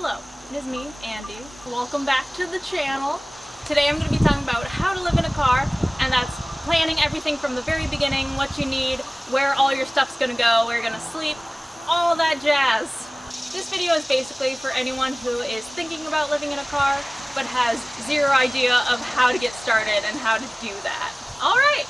Hello, it is me, Andy. Welcome back to the channel. Today I'm going to be talking about how to live in a car, and that's planning everything from the very beginning, what you need, where all your stuff's going to go, where you're going to sleep, all that jazz. This video is basically for anyone who is thinking about living in a car, but has zero idea of how to get started and how to do that. Alright!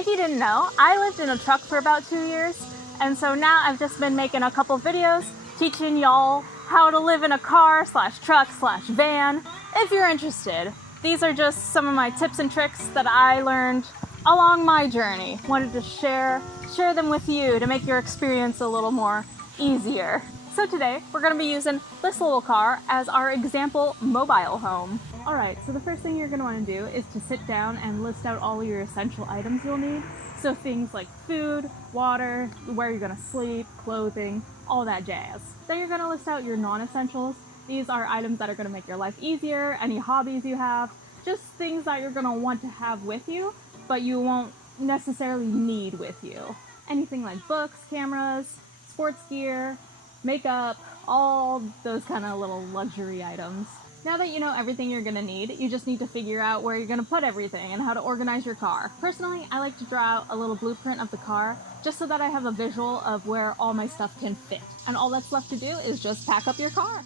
If you didn't know, I lived in a truck for about 2 years, and so now I've just been making a couple videos teaching y'all how to live in a car / truck / van if you're interested. These are just some of my tips and tricks that I learned along my journey. Wanted to share them with you to make your experience a little more easier. So today we're going to be using this little car as our example mobile home. Alright, so the first thing you're going to want to do is to sit down and list out all your essential items you'll need. So things like food, water, where you're going to sleep, clothing, all that jazz. Then you're going to list out your non-essentials. These are items that are going to make your life easier, any hobbies you have, just things that you're going to want to have with you, but you won't necessarily need with you. Anything like books, cameras, sports gear, makeup, all those kind of little luxury items. Now that you know everything you're going to need, you just need to figure out where you're going to put everything and how to organize your car. Personally, I like to draw out a little blueprint of the car just so that I have a visual of where all my stuff can fit. And all that's left to do is just pack up your car.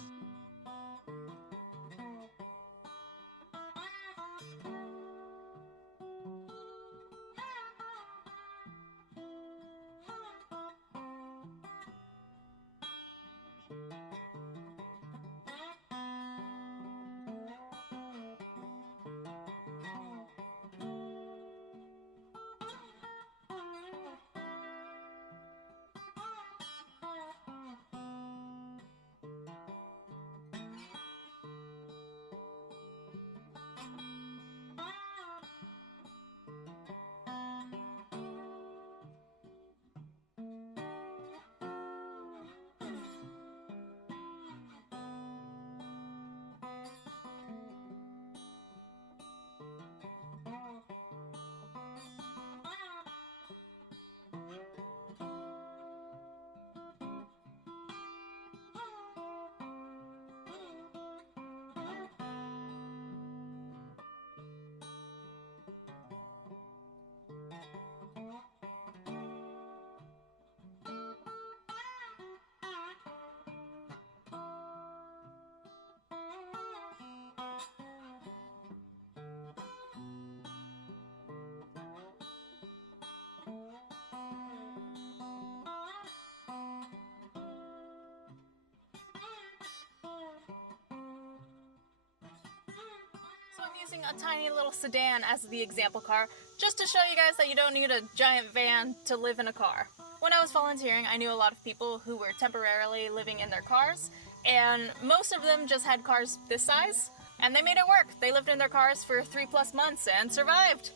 So I'm using a tiny little sedan as the example car, just to show you guys that you don't need a giant van to live in a car. When I was volunteering, I knew a lot of people who were temporarily living in their cars, and most of them just had cars this size, and they made it work. They lived in their cars for 3+ months and survived.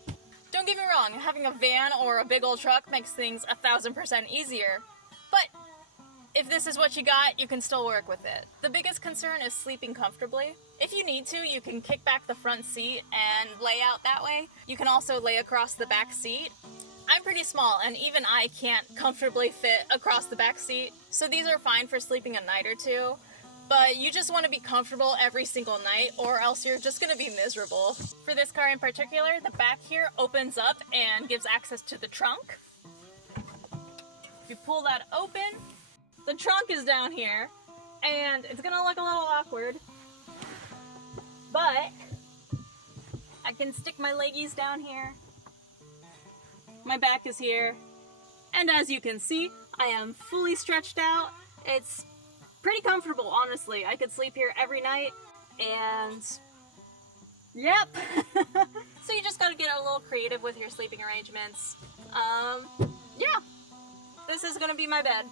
Don't get me wrong, having a van or a big old truck makes things 1000% easier, but if this is what you got, you can still work with it. The biggest concern is sleeping comfortably. If you need to, you can kick back the front seat and lay out that way. You can also lay across the back seat. I'm pretty small, and even I can't comfortably fit across the back seat, so these are fine for sleeping a night or two. But you just want to be comfortable every single night, or else you're just going to be miserable. For this car in particular, the back here opens up and gives access to the trunk. If you pull that open, the trunk is down here, and it's gonna look a little awkward, but I can stick my leggies down here, my back is here, and as you can see, I am fully stretched out. It's pretty comfortable, honestly. I could sleep here every night, and yep. So you just gotta get a little creative with your sleeping arrangements. Yeah, this is gonna be my bed.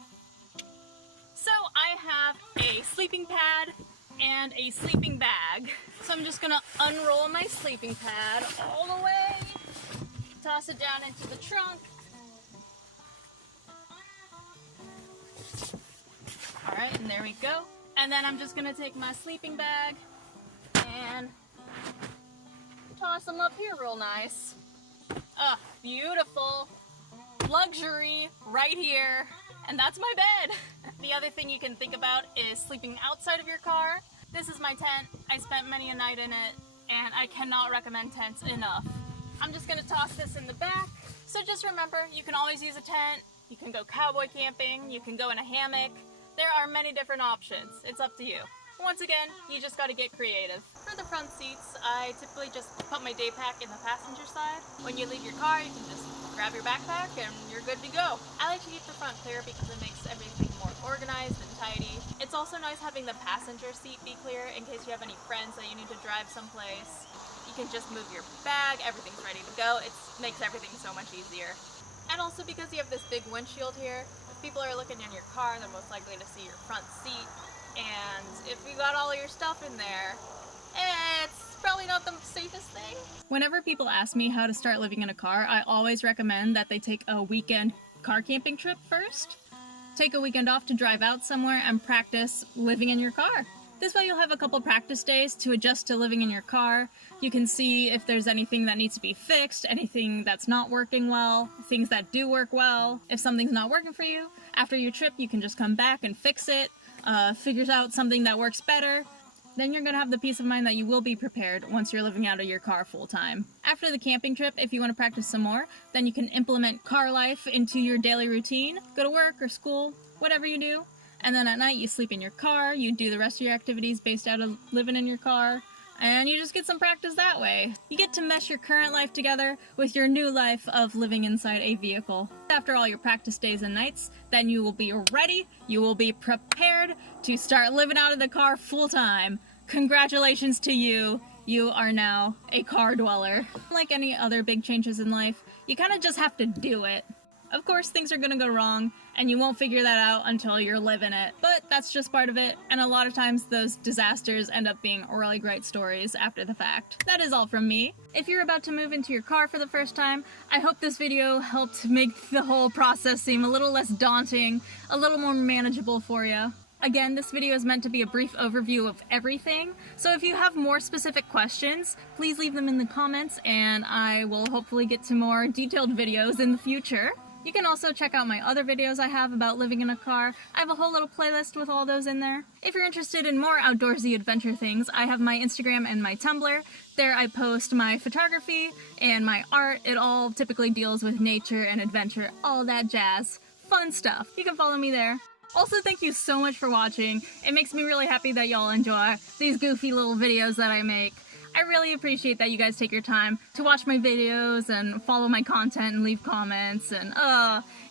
So I have a sleeping pad and a sleeping bag. So I'm just gonna unroll my sleeping pad all the way, toss it down into the trunk. All right, and there we go. And then I'm just gonna take my sleeping bag and toss them up here real nice. Beautiful luxury right here. And that's my bed. The other thing you can think about is sleeping outside of your car. This is my tent. I spent many a night in it, and I cannot recommend tents enough. I'm just gonna toss this in the back. So just remember, you can always use a tent, you can go cowboy camping, you can go in a hammock. There are many different options. It's up to you. Once again, you just gotta get creative. For the front seats, I typically just put my day pack in the passenger side. When you leave your car, you can just grab your backpack and you're good to go. I like to keep the front clear because it makes everything more organized and tidy. It's also nice having the passenger seat be clear in case you have any friends that you need to drive someplace. You can just move your bag, everything's ready to go. It makes everything so much easier. And also because you have this big windshield here, if people are looking in your car, they're most likely to see your front seat. And if you got all your stuff in there, it's probably not the safest thing. Whenever people ask me how to start living in a car, I always recommend that they take a weekend car camping trip first. Take a weekend off to drive out somewhere and practice living in your car. This way you'll have a couple practice days to adjust to living in your car. You can see if there's anything that needs to be fixed, anything that's not working well, things that do work well. If something's not working for you, after your trip you can just come back and fix it, figure out something that works better. Then you're going to have the peace of mind that you will be prepared once you're living out of your car full time. After the camping trip, if you want to practice some more, then you can implement car life into your daily routine. Go to work or school, whatever you do. And then at night you sleep in your car, you do the rest of your activities based out of living in your car, and you just get some practice that way. You get to mesh your current life together with your new life of living inside a vehicle. After all your practice days and nights, then you will be ready, you will be prepared to start living out of the car full time. Congratulations to you. You are now a car dweller. Like any other big changes in life, you kind of just have to do it. Of course, things are gonna go wrong, and you won't figure that out until you're living it. But that's just part of it, and a lot of times those disasters end up being really great stories after the fact. That is all from me. If you're about to move into your car for the first time, I hope this video helped make the whole process seem a little less daunting, a little more manageable for you. Again, this video is meant to be a brief overview of everything, so if you have more specific questions, please leave them in the comments, and I will hopefully get to more detailed videos in the future. You can also check out my other videos I have about living in a car. I have a whole little playlist with all those in there. If you're interested in more outdoorsy adventure things, I have my Instagram and my Tumblr. There I post my photography and my art. It all typically deals with nature and adventure, all that jazz. Fun stuff. You can follow me there. Also, thank you so much for watching. It makes me really happy that y'all enjoy these goofy little videos that I make. I really appreciate that you guys take your time to watch my videos and follow my content and leave comments, and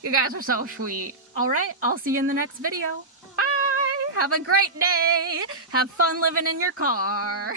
you guys are so sweet. Alright, I'll see you in the next video. Bye! Have a great day! Have fun living in your car!